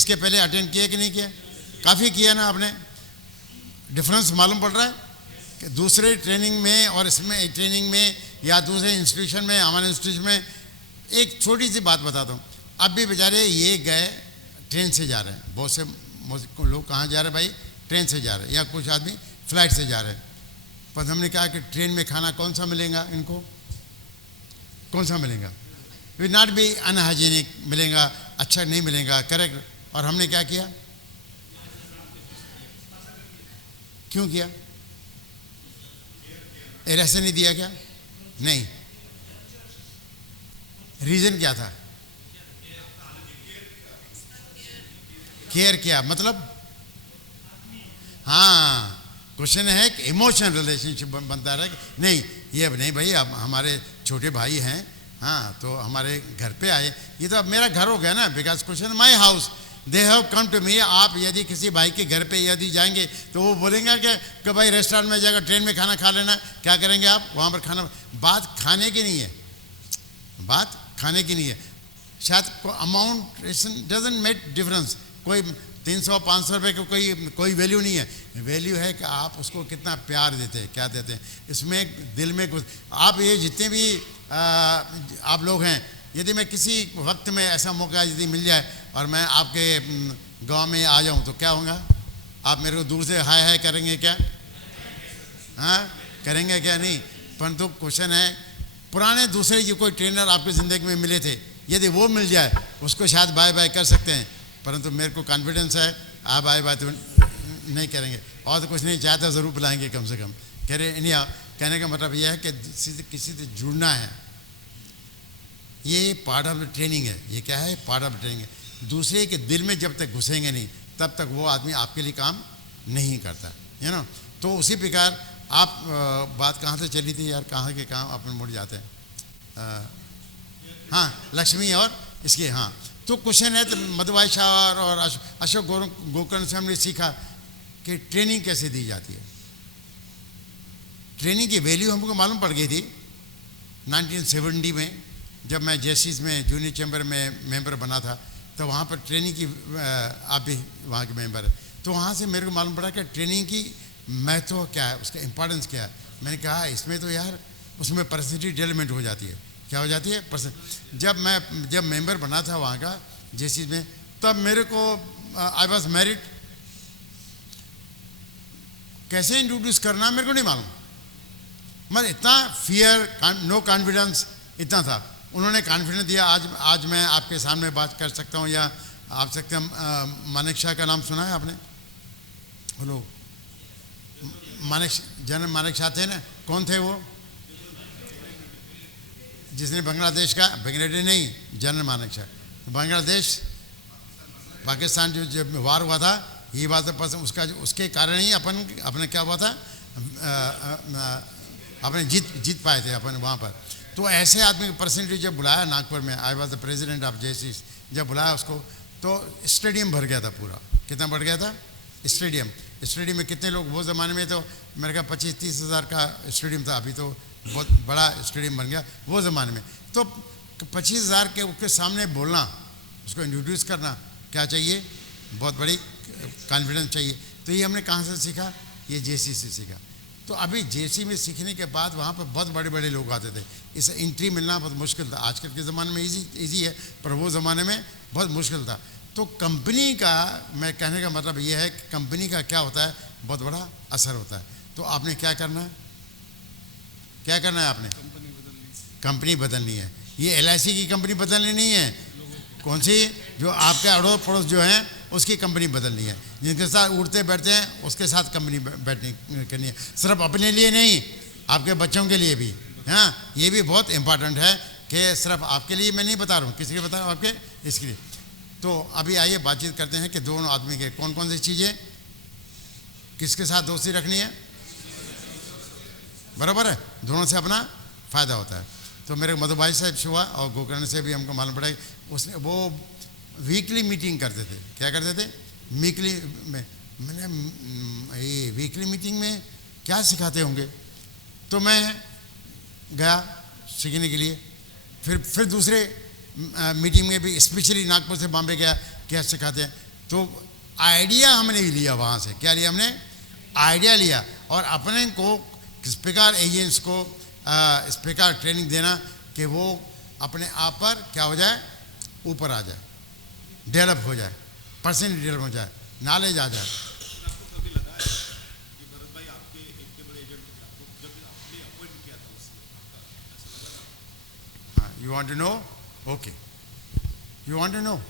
इसके पहले अटेंड किया कि नहीं किया? काफ़ी किया ना आपने। डिफरेंस मालूम पड़ रहा है कि दूसरे ट्रेनिंग में और इसमें ट्रेनिंग में या दूसरे इंस्टीट्यूशन में, हमारे इंस्टीट्यूशन में। एक छोटी सी बात बताता हूँ। अब भी बेचारे ये गए ट्रेन से जा रहे हैं, बहुत से लोग कहाँ जा रहे हैं भाई? ट्रेन से जा रहे हैं, या कुछ आदमी फ्लाइट से जा रहे हैं। पर हमने कहा कि ट्रेन में खाना कौन सा मिलेगा इनको? कौन सा मिलेगा? विल नॉट बी अनहाइजीनिक, मिलेगा, अच्छा नहीं मिलेगा, करेक्ट। और हमने क्या किया? क्यों किया? ऐसे नहीं दिया क्या? नहीं। रीजन क्या था? केयर किया मतलब? हाँ, क्वेश्चन है कि इमोशनल रिलेशनशिप बनता रहे। नहीं, ये अब नहीं भाई, अब हमारे छोटे भाई हैं, हाँ, तो हमारे घर पे आए, ये तो अब मेरा घर हो गया ना, because question my house, they have come to me. आप यदि किसी भाई के घर पे यदि जाएंगे तो वो बोलेंगे कि भाई रेस्टोरेंट में जाकर ट्रेन में खाना खा लेना। क्या करेंगे आप वहाँ पर? खाना। बात खाने की नहीं है, बात खाने की नहीं है। शायद अमाउंट डजंट मेक डिफरेंस। कोई 300-500 रुपये को कोई वैल्यू नहीं है। वैल्यू है कि आप उसको कितना प्यार देते हैं, क्या देते हैं। इसमें दिल में कुछ, आप ये जितने भी आप लोग हैं, यदि मैं किसी वक्त में ऐसा मौका यदि मिल जाए और मैं आपके गांव में आ जाऊं तो क्या होगा? आप मेरे को दूर से हाय हाय करेंगे क्या? हाँ, करेंगे क्या? नहीं। परंतु क्वेश्चन है, पुराने दूसरे जो कोई ट्रेनर आपकी ज़िंदगी में मिले थे, यदि वो मिल जाए, उसको शायद बाय बाय कर सकते हैं। परंतु मेरे को कॉन्फिडेंस है आप बाय बाय तो नहीं करेंगे, और तो कुछ नहीं चाहता ज़रूर बुलाएंगे कम से कम। कह रहे नहीं, कहने का मतलब यह है कि किसी से जुड़ना है। ये पार्ट ऑफ द ट्रेनिंग है। ये क्या है? पार्ट ऑफ द ट्रेनिंग है। दूसरे के दिल में जब तक घुसेंगे नहीं, तब तक वो आदमी आपके लिए काम नहीं करता, है ना। तो उसी प्रकार आप बात कहाँ से चली थी यार? कहाँ के काम अपन मुड़ जाते हैं। हाँ, लक्ष्मी और इसके, हाँ। तो क्वेश्चन है, तो मधुभाई शाह और अशोक गोकर्ण से हमने सीखा कि ट्रेनिंग कैसे दी जाती है। ट्रेनिंग की वैल्यू हमको मालूम पड़ गई थी 1970 में, जब मैं जेसीस में जूनियर चैम्बर में मेंबर बना था। तो वहाँ पर ट्रेनिंग की, आप भी वहाँ के मेंबर है, तो वहाँ से मेरे को मालूम पड़ा कि ट्रेनिंग की महत्व क्या है, उसका इम्पोर्टेंस क्या है। मैंने कहा इसमें तो यार उसमें पर्सनैलिटी डेवलपमेंट हो जाती है। क्या हो जाती है? जब मेंबर बना था वहाँ का जेसीस में, तब मेरे को आई वॉज मैरिड, कैसे इंट्रोड्यूस करना मेरे को नहीं मालूम। मतलब इतना फियर, नो कॉन्फिडेंस, इतना था। उन्होंने कॉन्फिडेंस दिया। आज मैं आपके सामने बात कर सकता हूँ, या आप सकते हैं। मानेक शाह का नाम सुना है आपने? हेलो, जनरल मानेक शाह थे ना? कौन थे वो? जिसने बांग्लादेश का, बांग्लादेश नहीं, जनरल मानेक शाह, बांग्लादेश पाकिस्तान जो जब वार हुआ था, ये बात उसके कारण ही अपने क्या हुआ था, अपने जीत पाए थे अपन वहाँ पर। तो ऐसे आदमी को पर्सनली जब बुलाया नागपुर में, I was the president of Jaycees, जब बुलाया उसको, तो स्टेडियम भर गया था पूरा। कितना भर गया था? स्टेडियम में कितने लोग? वो ज़माने में तो मेरे ख्याल 25-30 हज़ार का स्टेडियम था। अभी तो बहुत बड़ा स्टेडियम बन गया वो ज़माने में। तो 25,000 के उसके सामने बोलना, उसको इंट्रोड्यूस करना, क्या चाहिए? बहुत बड़ी कॉन्फिडेंस चाहिए। तो ये हमने कहाँ से सीखा? ये जेसी से सीखा। तो अभी जेसी में सीखने के बाद वहाँ पर बहुत बड़े बड़े लोग आते थे। इसे एंट्री मिलना बहुत मुश्किल था। आजकल के ज़माने में ईजी है, पर वो ज़माने में बहुत मुश्किल था। तो कंपनी का, मैं कहने का मतलब ये है कि कंपनी का क्या होता है, बहुत बड़ा असर होता है। तो आपने क्या करना है? क्या करना है आपने? कंपनी बदलनी है। ये LIC की कंपनी बदलनी नहीं है। कौन सी? जो आपके अड़ोस पड़ोस जो हैं उसकी कंपनी बदलनी है। जिनके साथ उठते बैठते हैं उसके साथ कंपनी बैठनी करनी है। सिर्फ अपने लिए नहीं, आपके बच्चों के लिए भी। हाँ, ये भी बहुत इम्पॉर्टेंट है कि सिर्फ आपके लिए मैं नहीं बता रहा हूँ, किसी के बता रहा हूँ, आपके इसके लिए। तो अभी आइए बातचीत करते हैं कि दोनों आदमी के कौन कौन सी चीज़ें, किसके साथ दोस्ती रखनी है। बराबर है, दोनों से अपना फ़ायदा होता है। तो मेरे मधुभाई साहब से हुआ और गोकर्ण से भी हमको मालूम पड़ा, उसने वो वीकली मीटिंग करते थे। क्या करते थे? वीकली में। मैंने ये वीकली मीटिंग में क्या सिखाते होंगे? तो मैं गया सीखने के लिए। फिर दूसरे मीटिंग में भी, स्पेशली नागपुर से बॉम्बे गया, क्या सिखाते हैं। तो आइडिया हमने भी लिया वहाँ से। क्या लिया हमने? आइडिया लिया, और अपने को किस प्रकार एजेंट्स को इस प्रकार ट्रेनिंग देना कि वो अपने आप पर क्या हो जाए, ऊपर आ जाए, डेवलप हो जाए, पर्सनली डेवलप हो जाए, नॉलेज आ जाए। You want to know? Okay, you want to know?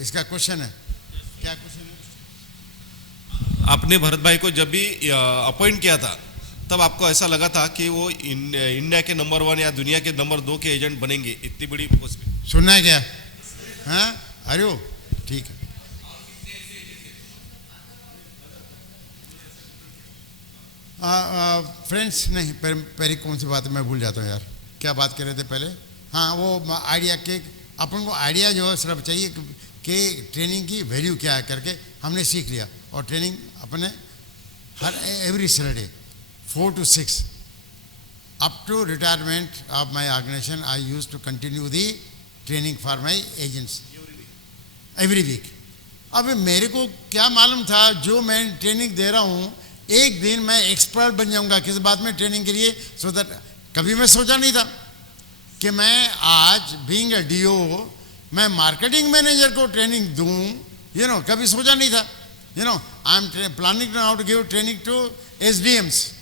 इसका क्वेश्चन है, क्या क्वेश्चन है? आपने भरत भाई को जब भी अपॉइंट किया था तब आपको ऐसा लगा था कि वो इंडिया के नंबर 1 या दुनिया के नंबर 2 के एजेंट बनेंगे, इतनी बड़ी पोस्ट पे? सुनना है क्या? हाँ, अरे हो, ठीक है। फ्रेंड्स, नहीं, पहले कौन सी बात है मैं भूल जाता हूँ यार, क्या बात कर रहे थे पहले? हाँ, वो आइडिया के, अपन को आइडिया जो है सिर्फ चाहिए कि ट्रेनिंग की वैल्यू क्या है करके हमने सीख लिया। और ट्रेनिंग अपने हर every Saturday 4 to 6 up to retirement of my organization, I used to continue the training for my agents every week. अब मेरे को क्या मालूम था, जो मैं ट्रेनिंग दे रहा हूँ एक दिन मैं एक्सपर्ट बन जाऊंगा किस बात में, ट्रेनिंग के लिए। सो दैट कभी मैं सोचा नहीं था कि मैं आज बीइंग अ डीओ मैं मार्केटिंग मैनेजर को ट्रेनिंग दूं, कभी सोचा नहीं था। I am planning now to give training to SDMs.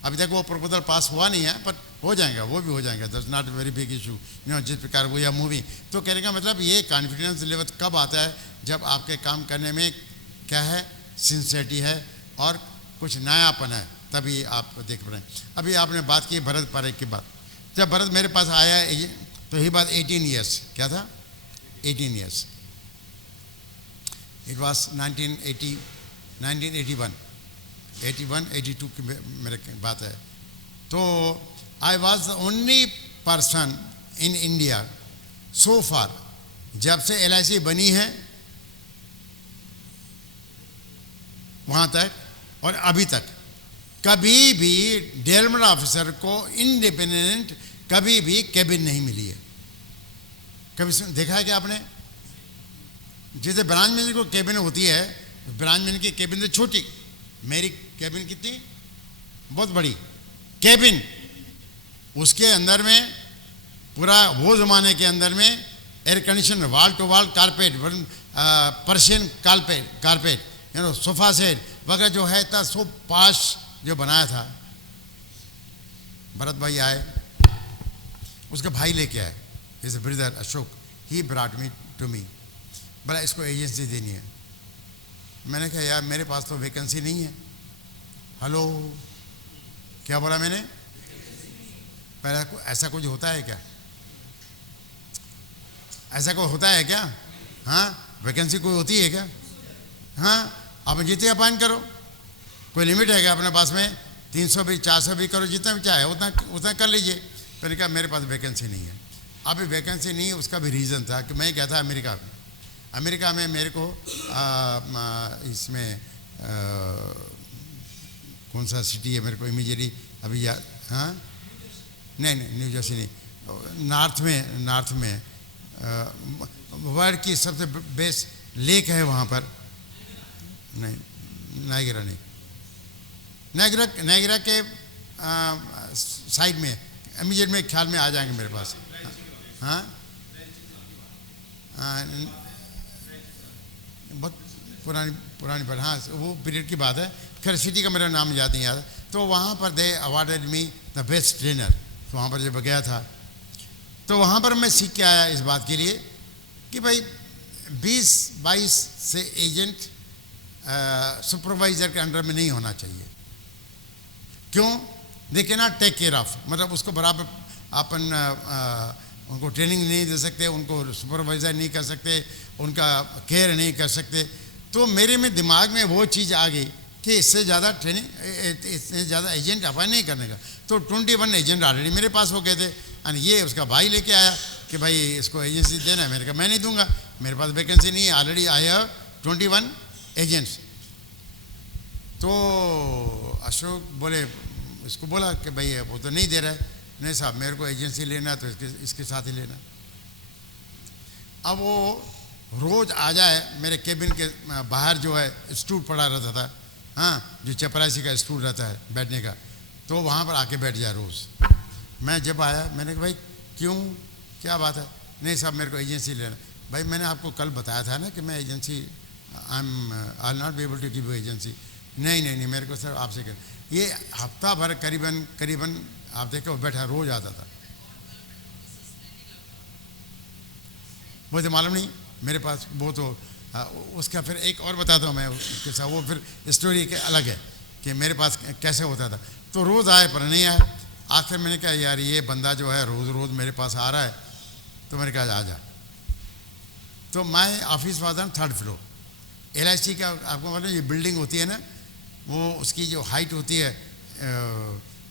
अभी तक वो प्रपोजल पास हुआ नहीं है, पर हो जाएगा, वो भी हो जाएगा, that's not a very big issue. जिस प्रकार वो या मूवी, तो कहने का मतलब ये कॉन्फिडेंस लेवल कब आता है, जब आपके काम करने में क्या है, सिंसियरिटी है और कुछ नयापन है, तभी आप देख रहे हैं। अभी आपने बात की भरत पारेख की बात, जब भरत मेरे पास आया तो ही बात 18 ईयर्स, क्या था, 18 ईयर्स, इट वॉज 1981, 82 की मेरे बात है। तो I was the only person in India so far, जब से LIC बनी है वहाँ तक और अभी तक कभी भी डेवलपमेंट ऑफिसर को इंडिपेंडेंट कभी भी कैबिन नहीं मिली है। कभी देखा है क्या आपने? जैसे ब्रांच मैनेजर को कैबिन होती है, ब्रांच मैनेजर की कैबिन तो छोटी, मेरी कैबिन कितनी बहुत बड़ी कैबिन, उसके अंदर में पूरा वो ज़माने के अंदर में air conditioner, wall to wall carpet, Persian carpet sofa set वगैरह जो है था, सो पाश जो बनाया था। भरत भाई आए, उसका भाई लेके आए, is brother Ashok, he brought me to me, बोला इसको एजेंसी देनी है। मैंने कहा यार मेरे पास तो वैकेंसी नहीं है। हेलो, क्या बोला मैंने? पहले ऐसा कुछ होता है क्या? ऐसा कोई होता है क्या? हाँ, वैकेंसी कोई होती है क्या? हाँ, आप जितने अपॉइंट करो, कोई लिमिट है क्या अपने पास में? 300 भी 400 भी करो, जितना भी चाहे उतना कर लीजिए। मैंने कहा मेरे पास वैकेंसी नहीं है। अभी वैकेंसी नहीं, उसका भी रीज़न था कि मैं क्या था, अमेरिका में मेरे को इसमें कौन सा सिटी है मेरे को इमीडिएटली अभी याद, हाँ नहीं न्यू जर्सी नहीं, नॉर्थ में वर्ल्ड की सबसे बेस्ट लेक है वहाँ पर, नहीं नायगरा नहीं, नायगरा के साइड में इमीडिएट में ख्याल में आ जाएंगे मेरे पास। हाँ, बहुत पुरानी पर, हाँ वो पीरियड की बात है। खैर सिटी का मेरा नाम याद नहीं आता। तो वहाँ पर they awarded me the best trainer. तो वहाँ पर जब गया था तो वहाँ पर मैं सीख के आया इस बात के लिए कि भाई 20-22 से एजेंट सुपरवाइजर के अंडर में नहीं होना चाहिए। क्यों? They can not take care of, मतलब उसको बराबर अपन उनको ट्रेनिंग नहीं दे सकते, उनको सुपरवाइज़र नहीं कर सकते, उनका केयर नहीं कर सकते। तो मेरे में दिमाग में वो चीज़ आ गई कि इससे ज़्यादा ट्रेनिंग, इससे ज़्यादा एजेंट अपॉइंट नहीं करने का। तो 21 एजेंट ऑलरेडी मेरे पास हो गए थे, और ये उसका भाई लेके आया कि भाई इसको एजेंसी देना है। मैंने कहा मैं नहीं दूंगा, मेरे पास वैकेंसी नहीं है, ऑलरेडी आई हैव 21 एजेंट्स। तो अशोक बोले, इसको बोला कि भाई वो तो नहीं दे रहा है। नहीं साहब, मेरे को एजेंसी लेना है तो इसके साथ ही लेना। अब वो रोज़ आ जाए मेरे केबिन के बाहर जो है स्टूल पड़ा रहता था, हाँ, जो चपरासी का स्टूल रहता है बैठने का, तो वहाँ पर आके बैठ जाए रोज़। मैं जब आया मैंने कहा भाई क्यों, क्या बात है? नहीं साहब मेरे को एजेंसी लेना। भाई मैंने आपको कल बताया था ना कि मैं agency I not be able to give agency. नहीं नहीं नहीं मेरे को सर आपसे कर, ये हफ्ता भर करीबन करीबन आप देखो बैठा रोज़ आता था। मुझे मालूम नहीं मेरे पास वो तो उसका फिर एक और बताता हूँ मैं उसके साथ, वो फिर स्टोरी के अलग है कि मेरे पास कैसे होता था। तो रोज़ आए पर नहीं आए। आखिर मैंने कहा यार ये बंदा जो है रोज़ रोज़ मेरे पास आ रहा है, तो मैंने कहा आ जा। तो my office was on 3rd floor. LIC का आपको मालूम ये बिल्डिंग होती है ना, वो उसकी जो हाइट होती है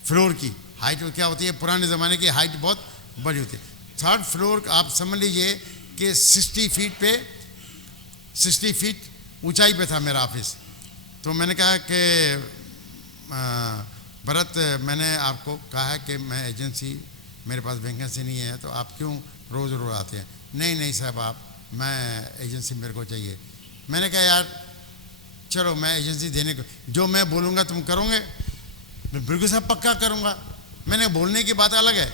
फ्लोर की हाइट क्या होती है, पुराने ज़माने की हाइट बहुत बड़ी होती है। 3rd फ्लोर आप समझ लीजिए कि 60 फीट ऊंचाई पे था मेरा ऑफिस। तो मैंने कहा कि भरत मैंने आपको कहा है कि मैं एजेंसी मेरे पास वैकेंसी नहीं है, तो आप क्यों रोज़ रोज़ आते हैं? नहीं नहीं साहब आप, मैं एजेंसी मेरे को चाहिए। मैंने कहा यार चलो मैं एजेंसी देने को, जो मैं बोलूँगा तुम करोगे? मैं बिल्कुल साहब पक्का करूँगा। मैंने बोलने की बात अलग है,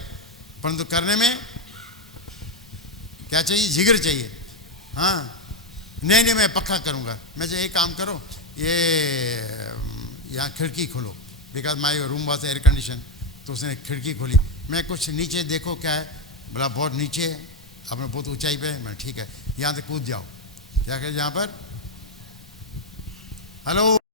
परंतु करने में क्या चाहिए, जिगर चाहिए। हाँ नहीं नहीं मैं पक्का करूँगा। मैं एक काम करो, ये यहाँ खिड़की खोलो, because my room was air condition. तो उसने खिड़की खोली, मैं कुछ नीचे देखो क्या है, बोला बहुत नीचे है, आपने बहुत ऊंचाई पे है। मैं ठीक है यहाँ से कूद जाओ, क्या कहे यहाँ पर, हेलो